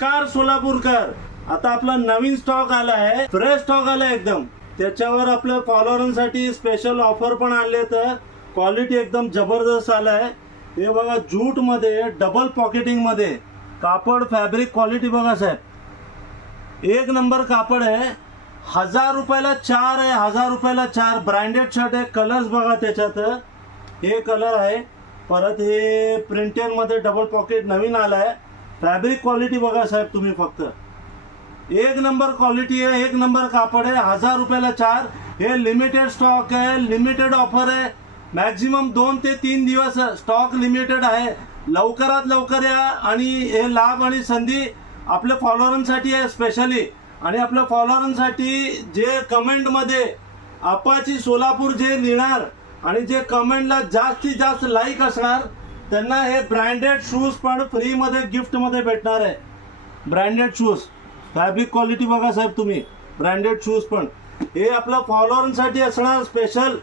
Car Solapurkar. आता आपला नवीन stock आला आहे फ्रेश स्टॉक आला एकदम. त्याच्यावर आपल्या फॉलोअरांसाठी स्पेशल ऑफर पण आणले तर क्वालिटी एकदम जबरदस्त आलाय. हे बघा जूटमध्ये डबल पॉकेटिंगमध्ये. कापड फॅब्रिक क्वालिटी बघा साहेब. एक नंबर कापड आहे. हजार रुपयाला चार आहे. हजार रुपयाला चार. ब्रँडेड शर्ट आहे. कलर्स बघा त्याच्यात. हे कलर आहे. परत हे प्रिंटेडमध्ये डबल पॉकेट नवीन आलाय. फॅब्रिक क्वालिटी बघा साहेब तुम्ही फक्त. एक नंबर क्वालिटी आहे एक नंबर कापड आहे हजार रुपयाला चार. हे लिमिटेड स्टॉक आहे लिमिटेड ऑफर आहे. मॅक्झिमम दोन ते तीन दिवस स्टॉक लिमिटेड आहे. लवकरात लवकर या आणि हे लाभ आणि संधी आपल्या फॉलोअरांसाठी आहे स्पेशली आणि आपल्या फॉलोअरांसाठी जे कमेंटमध्ये आपाची सोलापूर जे लिहिणार आणि जे कमेंटला जास्तीत जास्त लाईक असणार त्यांना हे ब्रँडेड शूज पण फ्रीमध्ये गिफ्टमध्ये भेटणार आहे. ब्रँडेड शूज फॅब्रिक क्वालिटी बघा साहेब तुम्ही. ब्रँडेड शूज पण. हे आपल्या फॉलोअरसाठी असणार स्पेशल